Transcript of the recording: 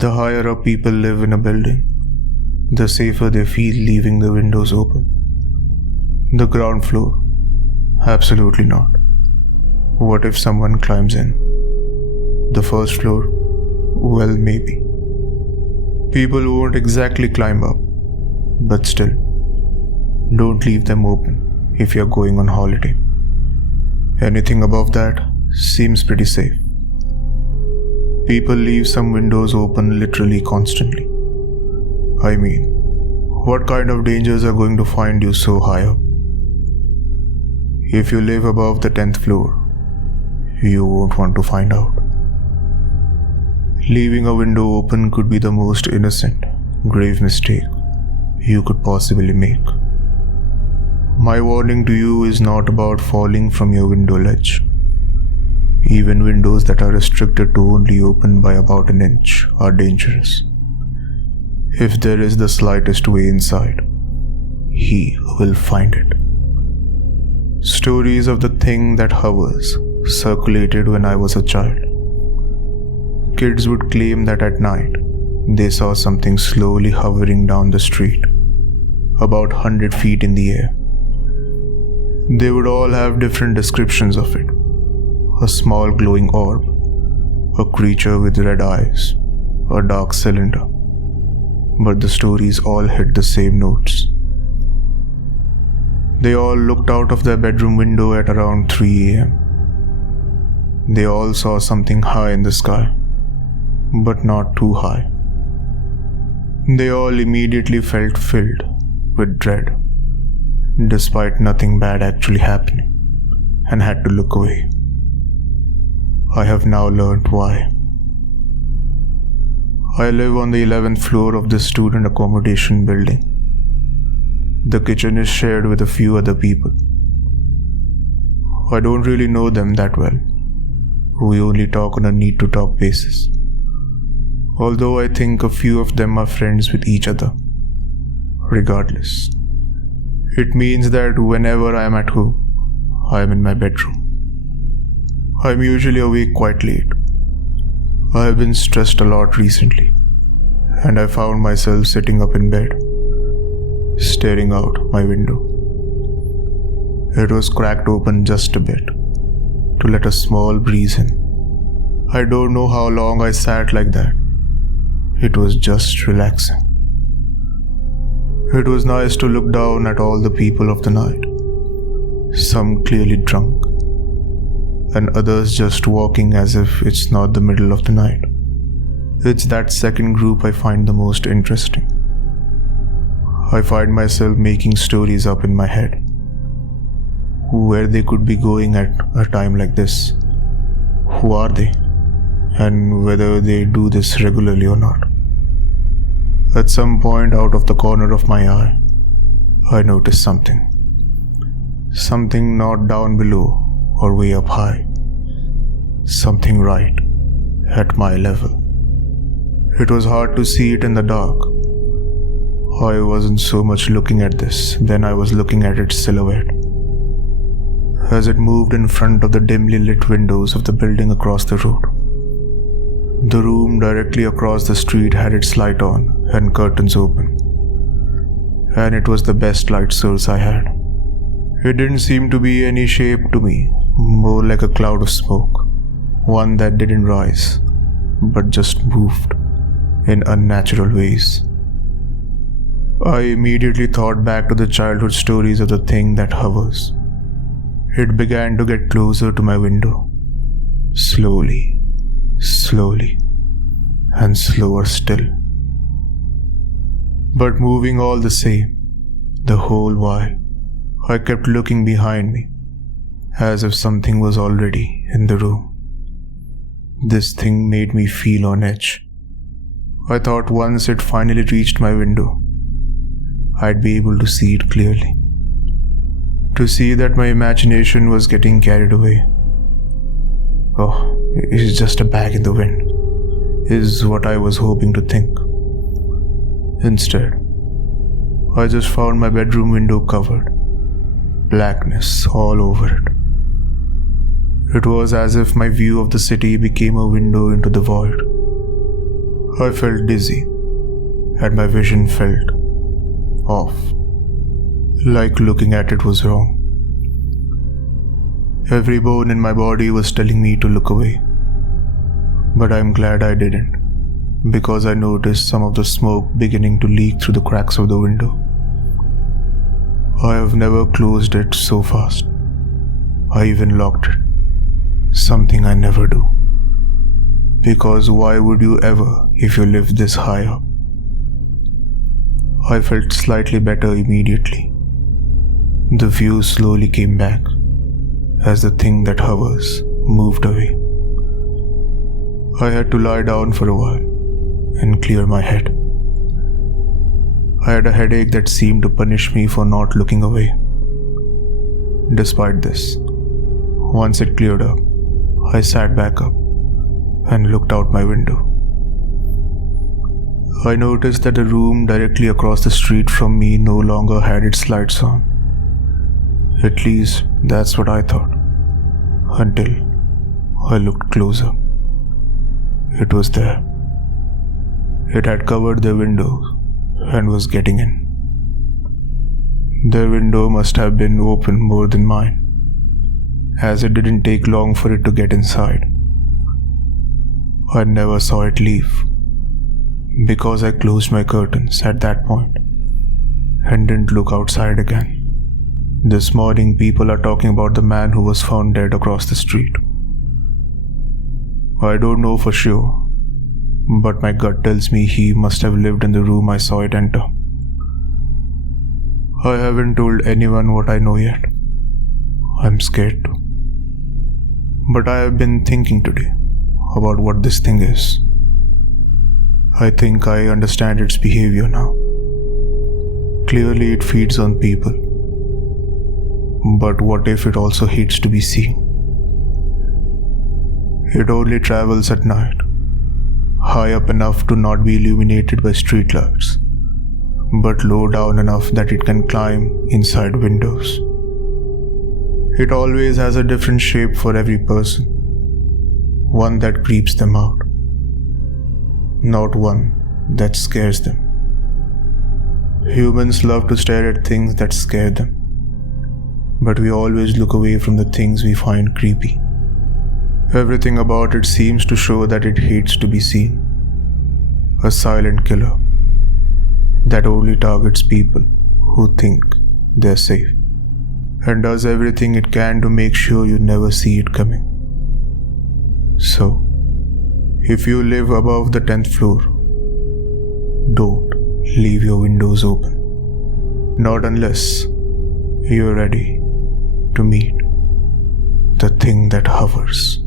The higher up people live in a building, the safer they feel leaving the windows open. The ground floor? Absolutely not. What if someone climbs in? The first floor? Well, maybe. People won't exactly climb up, but still, don't leave them open if you're going on holiday. Anything above that seems pretty safe. People leave some windows open literally constantly. I mean, what kind of dangers are going to find you so high up? If you live above the 10th floor, you won't want to find out. Leaving a window open could be the most innocent, grave mistake you could possibly make. My warning to you is not about falling from your window ledge. Even windows that are restricted to only open by about an inch are dangerous. If there is the slightest way inside, he will find it. Stories of the thing that hovers circulated when I was a child. Kids would claim that at night they saw something slowly hovering down the street, about 100 feet in the air. They would all have different descriptions of it. A small glowing orb, a creature with red eyes, a dark cylinder. But the stories all hit the same notes. They all looked out of their bedroom window at around 3 a.m. They all saw something high in the sky, but not too high. They all immediately felt filled with dread, despite nothing bad actually happening, and had to look away. I have now learned why. I live on the 11th floor of this student accommodation building. The kitchen is shared with a few other people. I don't really know them that well. We only talk on a need-to-talk basis. Although I think a few of them are friends with each other. Regardless, it means that whenever I am at home, I am in my bedroom. I am usually awake quite late. I have been stressed a lot recently, and I found myself sitting up in bed, staring out my window. It was cracked open just a bit, to let a small breeze in. I don't know how long I sat like that. It was just relaxing. It was nice to look down at all the people of the night, some clearly drunk, and others just walking as if it's not the middle of the night. It's that second group I find the most interesting. I find myself making stories up in my head, where they could be going at a time like this. Who are they? And whether they do this regularly or not. At some point out of the corner of my eye, I noticed something. Something not down below or way up high. Something right at my level. It was hard to see it in the dark. I wasn't so much looking at this, then I was looking at its silhouette. As it moved in front of the dimly lit windows of the building across the road. The room directly across the street had its light on and curtains open. And it was the best light source I had. It didn't seem to be any shape to me, more like a cloud of smoke. One that didn't rise, but just moved in unnatural ways. I immediately thought back to the childhood stories of the thing that hovers. It began to get closer to my window. Slowly, and slower still. But moving all the same, the whole while, I kept looking behind me, as if something was already in the room. This thing made me feel on edge. I thought once it finally reached my window, I'd be able to see it clearly. To see that my imagination was getting carried away. Oh, it's just a bag in the wind, is what I was hoping to think. Instead, I just found my bedroom window covered. Blackness all over it. It was as if my view of the city became a window into the void. I felt dizzy, and my vision felt off, like looking at it was wrong. Every bone in my body was telling me to look away, but I'm glad I didn't, because I noticed some of the smoke beginning to leak through the cracks of the window. I have never closed it so fast. I even locked it, something I never do. Because why would you ever if you live this high up? I felt slightly better immediately. The view slowly came back as the thing that hovers moved away. I had to lie down for a while and clear my head. I had a headache that seemed to punish me for not looking away. Despite this, once it cleared up, I sat back up and looked out my window. I noticed that the room directly across the street from me no longer had its lights on. At least that's what I thought, until I looked closer. It was there. It had covered the window and was getting in. The window must have been open more than mine, as it didn't take long for it to get inside. I never saw it leave, because I closed my curtains at that point and didn't look outside again. This morning, people are talking about the man who was found dead across the street. I don't know for sure, but my gut tells me he must have lived in the room I saw it enter. I haven't told anyone what I know yet. I'm scared to. But I have been thinking today about what this thing is. I think I understand its behavior now. Clearly it feeds on people. But what if it also hates to be seen? It only travels at night, high up enough to not be illuminated by streetlights, but low down enough that it can climb inside windows. It always has a different shape for every person, one that creeps them out, not one that scares them. Humans love to stare at things that scare them, but we always look away from the things we find creepy. Everything about it seems to show that it hates to be seen. A silent killer that only targets people who think they're safe, and does everything it can to make sure you never see it coming. So, if you live above the 10th floor, don't leave your windows open. Not unless you're ready to meet the thing that hovers.